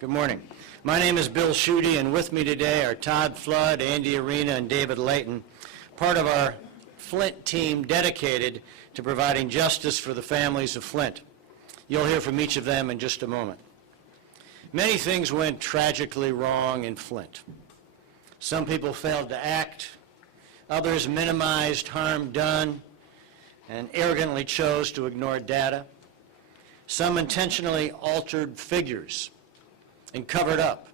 Good morning. My name is Bill Schuette, and with me today are Todd Flood, Andy Arena, and David Layton, part of our Flint team dedicated to providing justice for the families of Flint. You'll hear from each of them in just a moment. Many things went tragically wrong in Flint. Some people failed to act, others minimized harm done, and arrogantly chose to ignore data. Some intentionally altered figures and covered up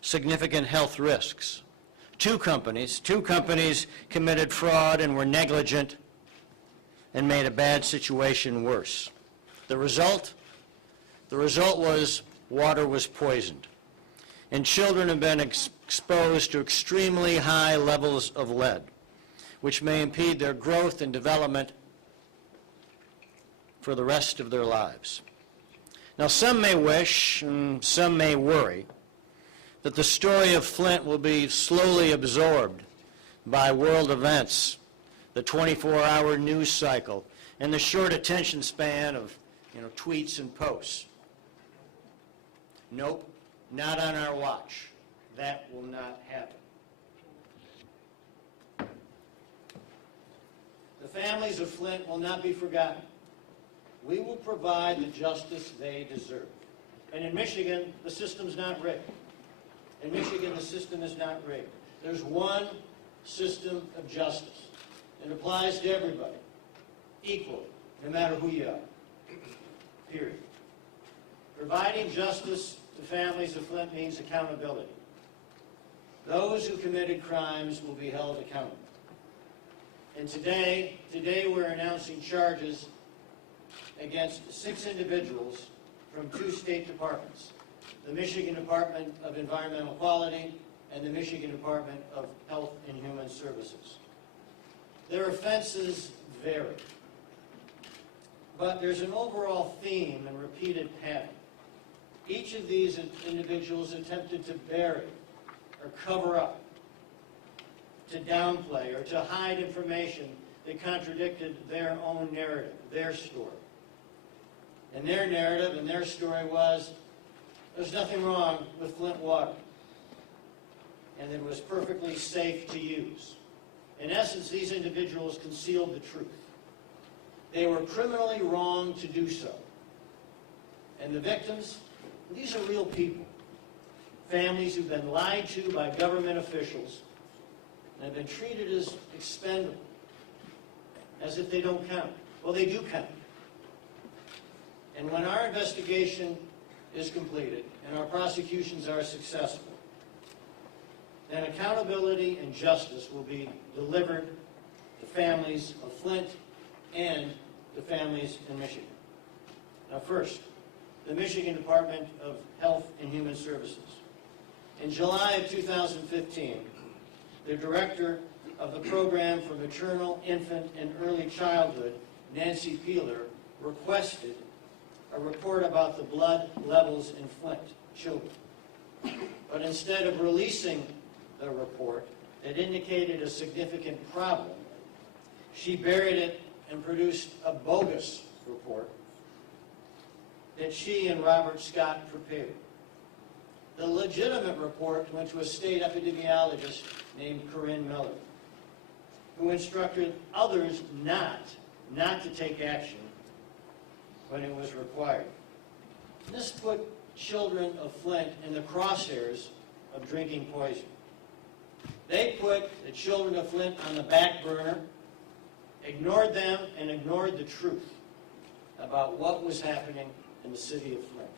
significant health risks. Two companies committed fraud and were negligent and made a bad situation worse. The result was water was poisoned, and children have been exposed to extremely high levels of lead, which may impede their growth and development for the rest of their lives. Now, some may wish, and some may worry, that the story of Flint will be slowly absorbed by world events, the 24-hour news cycle, and the short attention span of tweets and posts. Nope, not on our watch. That will not happen. The families of Flint will not be forgotten. We will provide the justice they deserve. And in Michigan, the system's not rigged. In Michigan, the system is not rigged. There's one system of justice. It applies to everybody, equally, no matter who you are, period. Providing justice to families of Flint means accountability. Those who committed crimes will be held accountable. And today we're announcing charges against 6 individuals from 2 state departments, the Michigan Department of Environmental Quality and the Michigan Department of Health and Human Services. Their offenses vary, but there's an overall theme and repeated pattern. Each of these individuals attempted to bury or cover up, to downplay, or to hide information that contradicted their own narrative, their story. And their narrative and their story was, there's nothing wrong with Flint water, and it was perfectly safe to use. In essence, these individuals concealed the truth. They were criminally wrong to do so. And the victims, these are real people. Families who've been lied to by government officials and have been treated as expendable, as if they don't count. Well, they do count. And when our investigation is completed and our prosecutions are successful, then accountability and justice will be delivered to families of Flint and to families in Michigan. Now first, the Michigan Department of Health and Human Services. In July of 2015, the director of the Program for Maternal, Infant, and Early Childhood, Nancy Peeler, requested a report about the blood levels in Flint children. But instead of releasing the report that indicated a significant problem, she buried it and produced a bogus report that she and Robert Scott prepared. The legitimate report went to a state epidemiologist named Corinne Miller, who instructed others not to take action when it was required. This put children of Flint in the crosshairs of drinking poison. They put the children of Flint on the back burner, ignored them, and ignored the truth about what was happening in the city of Flint.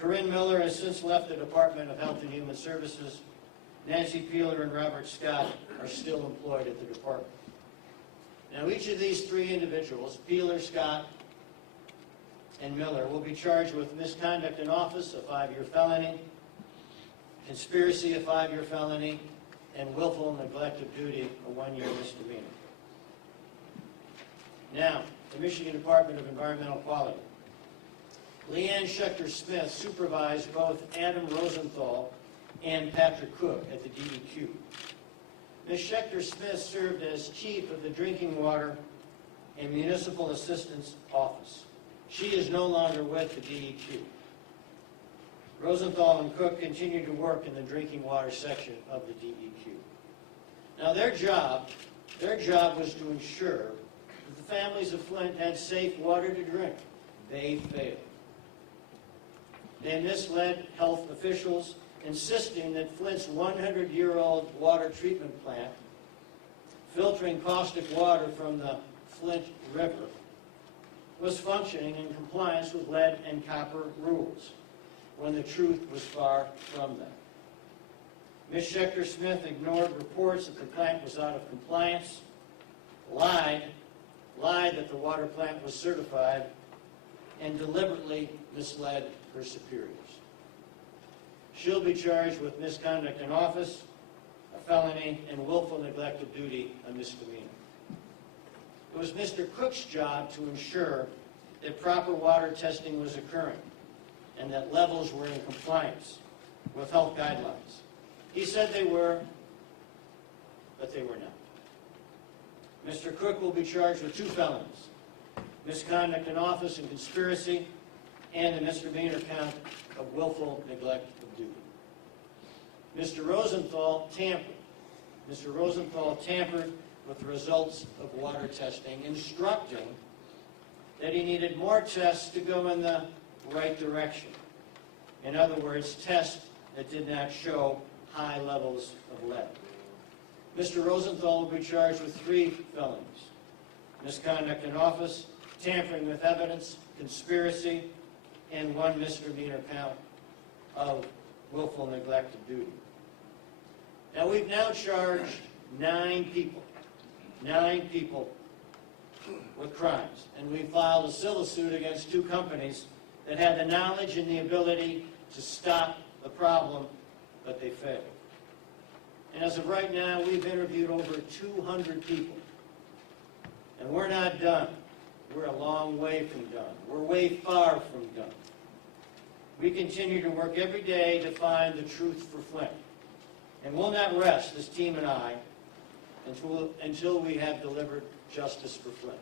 Corinne Miller has since left the Department of Health and Human Services. Nancy Peeler and Robert Scott are still employed at the department. Now, each of these 3 individuals, Peeler, Scott, and Miller, will be charged with misconduct in office, a 5-year felony, conspiracy, a 5-year felony, and willful neglect of duty, a 1-year misdemeanor. Now, the Michigan Department of Environmental Quality. Leanne Schechter-Smith supervised both Adam Rosenthal and Patrick Cook at the DEQ. Ms. Schechter-Smith served as chief of the Drinking Water and Municipal Assistance Office. She is no longer with the DEQ. Rosenthal and Cook continue to work in the drinking water section of the DEQ. Now their job was to ensure that the families of Flint had safe water to drink. They failed. They misled health officials, insisting that Flint's 100-year-old water treatment plant, filtering caustic water from the Flint River, was functioning in compliance with lead and copper rules, when the truth was far from that. Ms. Schechter-Smith ignored reports that the plant was out of compliance, lied that the water plant was certified, and deliberately misled her superiors. She'll be charged with misconduct in office, a felony, and willful neglect of duty, a misdemeanor. It was Mr. Cook's job to ensure that proper water testing was occurring and that levels were in compliance with health guidelines. He said they were, but they were not. Mr. Cook will be charged with 2 felonies, misconduct in office and conspiracy, and a misdemeanor count of willful neglect of duty. Mr. Rosenthal tampered with the results of water testing, instructing that he needed more tests to go in the right direction. In other words, tests that did not show high levels of lead. Mr. Rosenthal will be charged with 3 felonies: misconduct in office, tampering with evidence, conspiracy, and 1 misdemeanor count of willful neglect of duty. Now we've now charged 9 people with crimes, and we filed a civil suit against 2 companies that had the knowledge and the ability to stop the problem, but they failed. And as of right now, we've interviewed over 200 people. And we're not done. We're a long way from done. We're way far from done. We continue to work every day to find the truth for Flint. And we'll not rest, this team and I, until we have delivered justice for Flint.